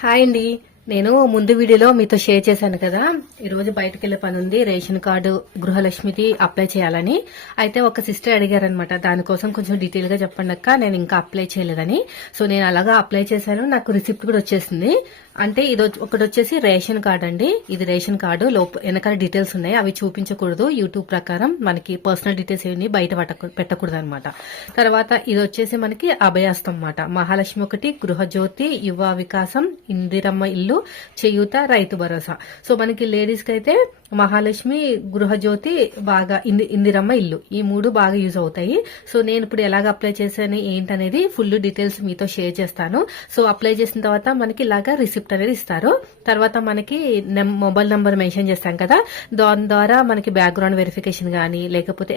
Hi అండి. నేను ముందు వీడియోలో మీతో షేర్ చేశాను కదా, ఈరోజు బయటకు వెళ్లే పని ఉంది, రేషన్ కార్డు గృహలక్ష్మిది అప్లై చేయాలని. అయితే ఒక సిస్టర్ అడిగారనమాట, దానికోసం కొంచెం డీటెయిల్ గా చెప్పండి అక్క, నేను ఇంకా అప్లై చేయలేదని. సో నేను అలాగా అప్లై చేశాను, నాకు రిసిప్ట్ కూడా వచ్చేసింది. అంటే ఇది ఒకటి వచ్చేసి రేషన్ కార్డు అండి, ఇది రేషన్ కార్డు వెనకాల డీటెయిల్స్ ఉన్నాయి, అవి చూపించకూడదు. యూట్యూబ్ ప్రకారం మనకి పర్సనల్ డీటెయిల్స్ ఏమి బయట పెట్టకూడదు అనమాట. తర్వాత ఇది వచ్చేసి మనకి అభయాస్తం అన్నమాట. మహాలక్ష్మి ఒకటి, గృహజ్యోతి, యువ వికాసం, ఇందిరమ్మ ఇల్లు, చేయూత, రైతు భరోసా. సో మనకి లేడీస్ కి అయితే మహాలక్ష్మి, గృహజ్యోతి, బాగా ఇందిరమ్మ ఇల్లు, ఈ మూడు బాగా యూజ్ అవుతాయి. సో నేను ఇప్పుడు ఎలాగ అప్లై చేశాను ఏంటనేది ఫుల్ డీటెయిల్స్ మీతో షేర్ చేస్తాను. సో అప్లై చేసిన తర్వాత మనకి ఇలాగా రిసిప్ట్ అనేది ఇస్తారు. తర్వాత మనకి మొబైల్ నంబర్ మెన్షన్ చేస్తాం కదా, దాని ద్వారా మనకి బ్యాక్గ్రౌండ్ వెరిఫికేషన్ గానీ లేకపోతే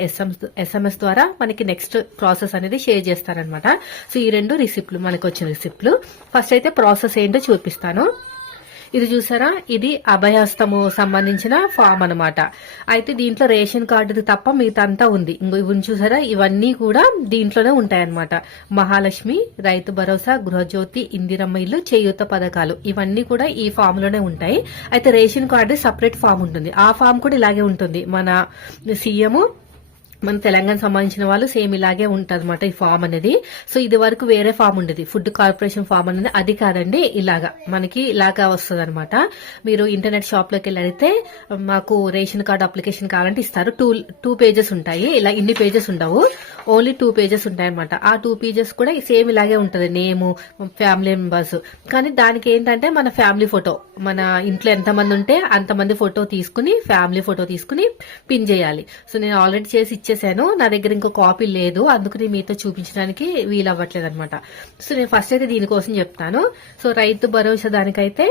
ఎస్ఎంఎస్ ద్వారా మనకి నెక్స్ట్ ప్రాసెస్ అనేది షేర్ చేస్తారనమాట. సో ఈ రెండు రిసిప్ట్లు మనకి వచ్చిన రిసిప్ట్లు. ఫస్ట్ అయితే ప్రాసెస్ ఏంటో చూపిస్తాను. ఇది చూసారా, ఇది అభయహస్తము సంబంధించిన ఫామ్ అనమాట. అయితే దీంట్లో రేషన్ కార్డుది తప్ప మిగతా అంతా ఉంది. ఇవి చూసారా, ఇవన్నీ కూడా దీంట్లోనే ఉంటాయన్నమాట. మహాలక్ష్మి, రైతు భరోసా, గృహజ్యోతి, ఇందిరమ్మ ఇల్లు, చేయూత పథకాలు, ఇవన్నీ కూడా ఈ ఫామ్ లోనే ఉంటాయి. అయితే రేషన్ కార్డు సపరేట్ ఫామ్ ఉంటుంది, ఆ ఫామ్ కూడా ఇలాగే ఉంటుంది. మన సీఎం, మన తెలంగాణ సంబంధించిన వాళ్ళు సేమ్ ఇలాగే ఉంటది అనమాట ఈ ఫామ్ అనేది. సో ఇది వరకు వేరే ఫామ్ ఉండేది, ఫుడ్ కార్పొరేషన్ ఫామ్ అనేది, అది కాదండి, ఇలాగా మనకి ఇలాగా వస్తుంది అనమాట. మీరు ఇంటర్నెట్ షాప్ లోకి వెళ్ళి అడిగితే మాకు రేషన్ కార్డు అప్లికేషన్ కావాలంటే ఇస్తారు. టూ పేజెస్ ఉంటాయి, ఇలా ఇన్ని పేజెస్ ఉండవు, ఓన్లీ 2 పేజెస్ ఉంటాయి అనమాట. ఆ 2 పేజెస్ కూడా సేమ్ ఇలాగే ఉంటది, నేము, ఫ్యామిలీ మెంబర్స్. కానీ దానికి ఏంటంటే మన ఫ్యామిలీ ఫోటో, మన ఇంట్లో ఎంతమంది ఉంటే అంతమంది ఫోటో తీసుకుని, ఫ్యామిలీ ఫోటో తీసుకుని పిన్ చేయాలి. సో నేను ఆల్రెడీ చేసి ఇచ్చేసాను, నా దగ్గర ఇంకో కాపీ లేదు, అందుకని మీతో చూపించడానికి వీలవ్వట్లేదు అనమాట. సో నేను ఫస్ట్ అయితే దీనికోసం చెప్తాను. సో రైతు భరోసా దానికైతే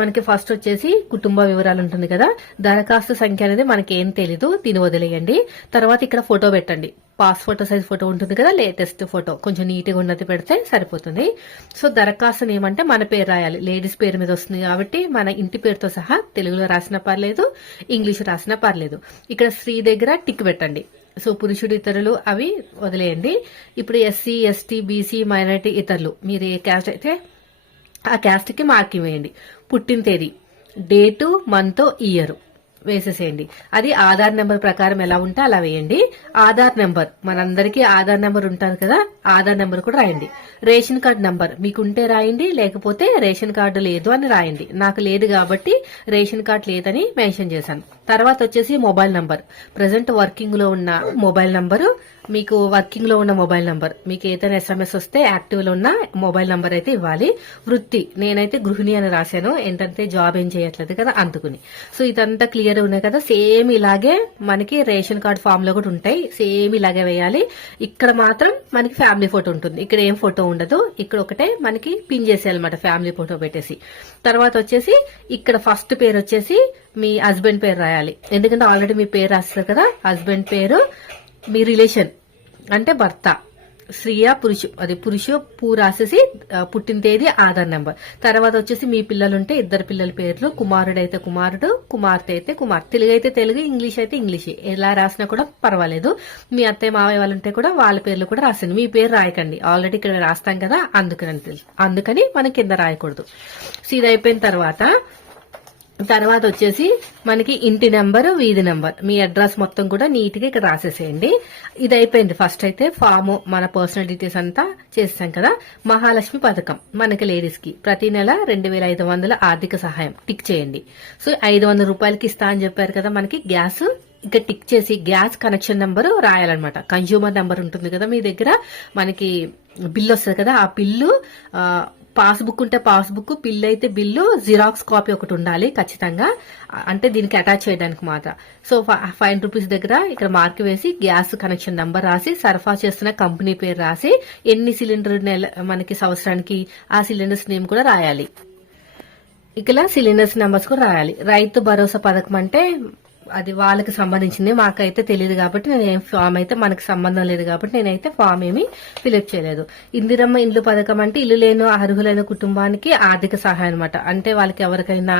మనకి ఫస్ట్ వచ్చేసి కుటుంబ వివరాలు ఉంటుంది కదా, దరఖాస్తు సంఖ్య అనేది మనకి ఏం తెలీదు, దీన్ని వదిలేయండి. తర్వాత ఇక్కడ ఫోటో పెట్టండి, పాస్పోర్ట్ సైజ్ ఫోటో ఉంటుంది కదా, లేటెస్ట్ ఫోటో, కొంచెం నీట్గా ఉన్నది పెడితే సరిపోతుంది. సో దరఖాస్తు ఏమంటే మన పేరు రాయాలి, లేడీస్ పేరు మీద వస్తుంది కాబట్టి మన ఇంటి పేరుతో సహా తెలుగులో రాసినా పర్లేదు, ఇంగ్లీష్ రాసినా పర్లేదు. ఇక్కడ స్త్రీ దగ్గర టిక్ పెట్టండి. సో పురుషుడు, ఇతరులు అవి వదిలేయండి. ఇప్పుడు ఎస్సీ, ఎస్టీ, బీసీ, మైనారిటీ, ఇతరులు, మీరు ఏ క్యాస్ట్ అయితే ఆ క్యాస్ట్ కి మార్కింగ్ వేయండి. పుట్టిన తేదీ, డేటు, మంత్, ఇయర్ వేసేసేయండి. అది ఆధార్ నెంబర్ ప్రకారం ఎలా ఉంటే అలా వేయండి. ఆధార్ నెంబర్, మనందరికీ ఆధార్ నెంబర్ ఉంటుంది కదా, ఆధార్ నెంబర్ కూడా రాయండి. రేషన్ కార్డు నెంబర్ మీకుంటే రాయండి, లేకపోతే రేషన్ కార్డు లేదు అని రాయండి. నాకు లేదు కాబట్టి రేషన్ కార్డు లేదని మెన్షన్ చేశాను. తర్వాత వచ్చేసి మొబైల్ నంబర్, ప్రజెంట్ వర్కింగ్ లో ఉన్న మొబైల్ నంబరు, మీకు వర్కింగ్ లో ఉన్న మొబైల్ నంబర్, మీకు ఏదైనా ఎస్ఎంఎస్ వస్తే యాక్టివ్ లో ఉన్న మొబైల్ నంబర్ అయితే ఇవ్వాలి. వృత్తి, నేనైతే గృహిణి అని రాశాను, ఏంటంటే జాబ్ ఏం చేయట్లేదు కదా అందుకుని. సో ఇదంతా క్లియర్ ఉన్నాయి కదా, సేమ్ ఇలాగే మనకి రేషన్ కార్డ్ ఫామ్ లో కూడా ఉంటాయి, సేమ్ ఇలాగే వేయాలి. ఇక్కడ మాత్రం మనకి ఫ్యామిలీ ఫోటో ఉంటుంది, ఇక్కడ ఏం ఫోటో ఉండదు, ఇక్కడ ఒకటే మనకి పిన్ చేసేయాలన్నమాట, ఫ్యామిలీ ఫోటో పెట్టేసి. తర్వాత వచ్చేసి ఇక్కడ ఫస్ట్ పేరు వచ్చేసి మీ హస్బెండ్ పేరు రాయాలి, ఎందుకంటే ఆల్రెడీ మీ పేరు రాస్తారు కదా, హస్బెండ్ పేరు, మీ రిలేషన్ అంటే భర్త, స్త్రీయా పురుషు, అది పురుషు, పూ రాసేసి పుట్టిన తేదీ, ఆధార్ నెంబర్. తర్వాత వచ్చేసి మీ పిల్లలుంటే ఇద్దరు పిల్లల పేర్లు, కుమారుడైతే కుమారుడు, కుమార్తె అయితే కుమార్తె, తెలుగు అయితే తెలుగు, ఇంగ్లీష్ అయితే ఇంగ్లీష్, ఎలా రాసినా కూడా పర్వాలేదు. మీ అత్తయ్య మావయ్య వాళ్ళు ఉంటే కూడా వాళ్ళ పేర్లు కూడా రాసింది, మీ పేరు రాయకండి, ఆల్రెడీ ఇక్కడ రాస్తాం కదా అందుకని మనం కింద రాయకూడదు. సో ఇది అయిపోయిన తర్వాత వచ్చేసి మనకి ఇంటి నెంబర్, వీధి నెంబర్, మీ అడ్రస్ మొత్తం కూడా నీట్ గా ఇక్కడ రాసేసేయండి. ఇది అయిపోయింది. ఫస్ట్ అయితే ఫామ్, మన పర్సనల్ డీటెయిల్స్ అంతా చేస్తాం కదా. మహాలక్ష్మి పథకం మనకి లేడీస్ కి ప్రతి నెల 2500 ఆర్థిక సహాయం టిక్ చేయండి. సో 500 రూపాయలకి ఇస్తా అని చెప్పారు కదా మనకి గ్యాస్, ఇక టిక్ చేసి గ్యాస్ కనెక్షన్ నెంబర్ రాయాలన్నమాట. కన్జ్యూమర్ నెంబర్ ఉంటుంది కదా మీ దగ్గర, మనకి బిల్లు వస్తుంది కదా, ఆ బిల్లు, పాస్బుక్ ఉంటే పాస్బుక్, బిల్లు అయితే బిల్లు, జిరాక్స్ కాపీ ఒకటి ఉండాలి ఖచ్చితంగా, అంటే దీనికి అటాచ్ చేయడానికి మాత్రం. సో 5 రూపీస్ దగ్గర ఇక్కడ మార్క్ వేసి గ్యాస్ కనెక్షన్ నంబర్ రాసి, సరఫరా చేస్తున్న కంపెనీ పేరు రాసి, ఎన్ని సిలిండర్ మనకి సంవత్సరానికి ఆ సిలిండర్స్ నేమ్ కూడా రాయాలి. ఇక్కడ సిలిండర్స్ నెంబర్స్ కూడా రాయాలి. రైతు భరోసా పథకం అంటే అది వాళ్ళకి సంబంధించింది, మాకైతే తెలియదు కాబట్టి నేను ఫామ్ అయితే మనకు సంబంధం లేదు కాబట్టి నేనైతే ఫామ్ ఏమి ఫిలప్ చేయలేదు. ఇందిరమ్మ ఇల్లు పథకం అంటే ఇల్లు లేని అర్హులైన కుటుంబానికి ఆర్థిక సహాయం అనమాట. అంటే వాళ్ళకి ఎవరికైనా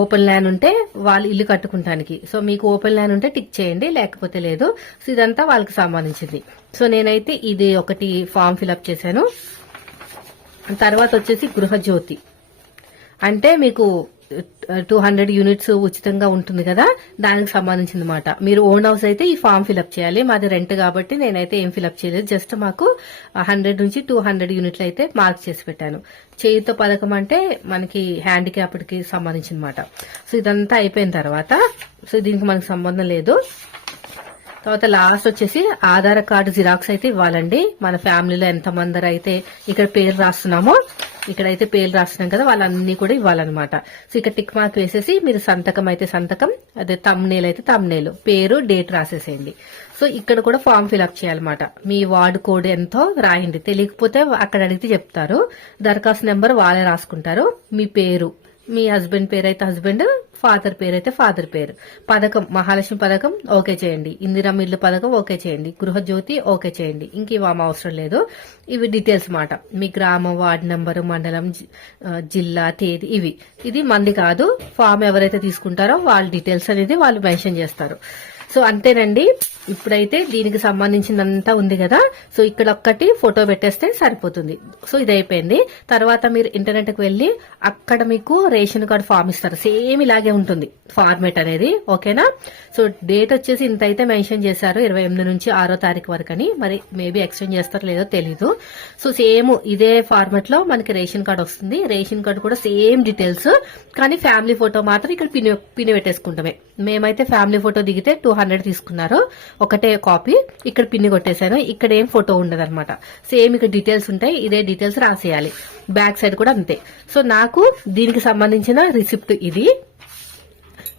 ఓపెన్ ల్యాండ్ ఉంటే వాళ్ళు ఇల్లు కట్టుకుంటానికి. సో మీకు ఓపెన్ ల్యాండ్ ఉంటే టిక్ చేయండి, లేకపోతే లేదు. సో ఇదంతా వాళ్ళకి సంబంధించింది. సో నేనైతే ఇది ఒకటి ఫామ్ ఫిలప్ చేశాను. తర్వాత వచ్చేసి గృహజ్యోతి, అంటే మీకు 200 యూనిట్స్ ఉచితంగా ఉంటుంది కదా, దానికి సంబంధించింది అనమాట. మీరు ఓన్ హౌస్ అయితే ఈ ఫామ్ ఫిల్అప్ చేయాలి. మాది రెంట్ కాబట్టి నేనైతే ఏం ఫిల్అప్ చేయలేదు. జస్ట్ మాకు 100 నుంచి 200 యూనిట్లు అయితే మార్క్ చేసి పెట్టాను. చేయుత పథకం అంటే మనకి హ్యాండిక్యాప్డ్ కి సంబంధించిన అనమాట. సో ఇదంతా అయిపోయిన తర్వాత, సో దీనికి మనకు సంబంధం లేదు. తర్వాత లాస్ట్ వచ్చేసి ఆధార్ కార్డు జిరాక్స్ అయితే ఇవ్వాలండి. మన ఫ్యామిలీలో ఎంతమంది అయితే ఇక్కడ పేరు రాస్తున్నామో, ఇక్కడైతే పేర్లు రాస్తున్నాం కదా, వాళ్ళన్నీ కూడా ఇవ్వాలన్నమాట. సో ఇక్కడ టిక్ మార్క్ వేసేసి మీరు సంతకం అయితే సంతకం, అదే తమ్నేల్ అయితే తమ్నేల్, పేరు డేట్ రాసేసేయండి. సో ఇక్కడ కూడా ఫామ్ ఫిల్అప్ చేయాలన్నమాట. మీ వార్డు కోడ్ ఎంతో రాయండి. తెలియకపోతే అక్కడ అడిగితే చెప్తారు. దరఖాస్తు నెంబర్ వాళ్ళే రాసుకుంటారు. మీ పేరు, మీ హస్బెండ్ పేరు అయితే హస్బెండ్, ఫాదర్ పేరు అయితే ఫాదర్ పేరు, పథకం మహాలక్ష్మి పథకం ఓకే చేయండి, ఇందిరమ్మ ఇల్లు పథకం ఓకే చేయండి, గృహజ్యోతి ఓకే చేయండి. ఇంక ఇవేం అవసరం లేదు. ఇవి డీటెయిల్స్ మాట. మీ గ్రామం, వార్డు నెంబరు, మండలం, జిల్లా, తేదీ, ఇది మంది కాదు. ఫామ్ ఎవరైతే తీసుకుంటారో వాళ్ళ డీటెయిల్స్ అనేది వాళ్ళు మెన్షన్ చేస్తారు. సో అంతేనండి. ఇప్పుడైతే దీనికి సంబంధించిందంతా ఉంది కదా, సో ఇక్కడ ఒక్కటి ఫోటో పెట్టేస్తే సరిపోతుంది. సో ఇది అయిపోయింది. తర్వాత మీరు ఇంటర్నెట్ కి వెళ్లి అక్కడ మీకు రేషన్ కార్డు ఫామ్ ఇస్తారు. సేమ్ ఇలాగే ఉంటుంది ఫార్మేట్ అనేది. ఓకేనా? సో డేట్ వచ్చేసి ఇంత అయితే మెన్షన్ చేశారు, 28 నుంచి 6వ తారీఖు వరకు అని. మరి మేబీ ఎక్స్టెండ్ చేస్తారో లేదో తెలీదు. సో సేమ్ ఇదే ఫార్మేట్ లో మనకి రేషన్ కార్డు వస్తుంది. రేషన్ కార్డు కూడా సేమ్ డీటెయిల్స్, కానీ ఫ్యామిలీ ఫోటో మాత్రం ఇక్కడ పిన్ పెట్టేసుకుంటామే. మేమైతే ఫ్యామిలీ ఫోటో దిగితే 200 తీసుకున్నారు, ఒకటే కాపీ. ఇక్కడ పిన్ని కొట్టేశాను. ఇక్కడ ఏం ఫోటో ఉండదు అనమాట. సేమ్ ఇక్కడ డీటెయిల్స్ ఉంటాయి, ఇదే డీటెయిల్స్ రాసేయాలి. బ్యాక్ సైడ్ కూడా అంతే. సో నాకు దీనికి సంబంధించిన రిసిప్ట్ ఇది,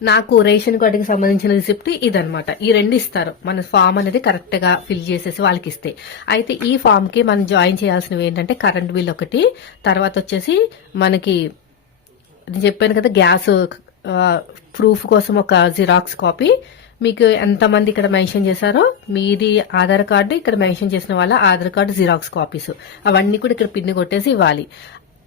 నాకు రేషన్ కార్డుకి సంబంధించిన రిసిప్ట్ ఇదనమాట. ఈ రెండు ఇస్తారు. మన ఫామ్ అనేది కరెక్ట్ గా ఫిల్ చేసేసి వాళ్ళకి ఇస్తే. అయితే ఈ ఫామ్ కి మనం జాయిన్ చేయాల్సినవి ఏంటంటే కరెంట్ బిల్ ఒకటి, తర్వాత వచ్చేసి మనకి నేను చెప్పాను కదా గ్యాస్ ప్రూఫ్ కోసం ఒక జిరాక్స్ కాపీ, మీకు ఎంతమంది ఇక్కడ మెన్షన్ చేశారో మీది ఆధార్ కార్డు, ఇక్కడ మెన్షన్ చేసిన వాళ్ళ ఆధార్ కార్డు జిరాక్స్ కాపీస్, అవన్నీ కూడా ఇక్కడ పిన్ కొట్టేసి ఇవ్వాలి.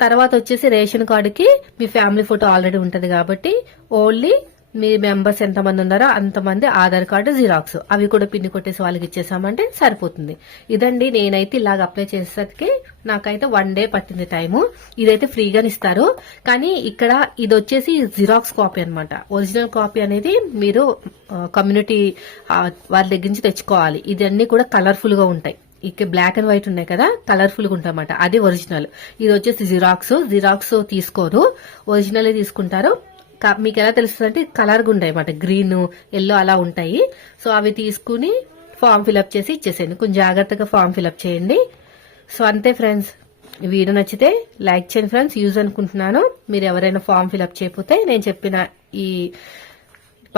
తర్వాత వచ్చేసి రేషన్ కార్డుకి మీ ఫ్యామిలీ ఫోటో ఆల్రెడీ ఉంటది కాబట్టి ఓన్లీ మీ మెంబర్స్ ఎంతమంది ఉన్నారో అంతమంది ఆధార్ కార్డు జిరాక్స్, అవి కూడా పిన్ కొట్టేసి వాళ్ళకి ఇచ్చేసామంటే సరిపోతుంది. ఇదండి. నేనైతే ఇలాగ అప్లై చేసేసరికి నాకైతే 1 డే పట్టింది టైము. ఇదైతే ఫ్రీగానే ఇస్తారు, కానీ ఇక్కడ ఇది వచ్చేసి జిరాక్స్ కాపీ అనమాట. ఒరిజినల్ కాపీ అనేది మీరు కమ్యూనిటీ వాళ్ళ దగ్గర నుంచి తెచ్చుకోవాలి. ఇదన్నీ కూడా కలర్ఫుల్ గా ఉంటాయి. ఇక బ్లాక్ అండ్ వైట్ ఉన్నాయి కదా, కలర్ఫుల్ గా ఉంటాయన్నమాట. అది ఒరిజినల్. ఇది వచ్చేసి జిరాక్స్ తీసుకోరు, ఒరిజినల్ తీసుకుంటారు. మీకు ఎలా తెలుస్తుంది అంటే కలర్ గా ఉంటాయి అన్నమాట, గ్రీన్, ఎల్లో అలా ఉంటాయి. సో అవి తీసుకుని ఫామ్ ఫిల్అప్ చేసి ఇచ్చేసేయండి. కొంచెం జాగ్రత్తగా ఫామ్ ఫిల్అప్ చేయండి. సో అంతే ఫ్రెండ్స్. ఈ వీడియో నచ్చితే లైక్ చేయండి ఫ్రెండ్స్. యూజ్ అనుకుంటున్నాను. మీరు ఎవరైనా ఫామ్ ఫిల్అప్ చేయకపోతే నేను చెప్పిన ఈ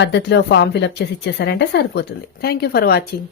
పద్ధతిలో ఫామ్ ఫిల్అప్ చేసి ఇచ్చేసారంటే సరిపోతుంది. Thank you for watching.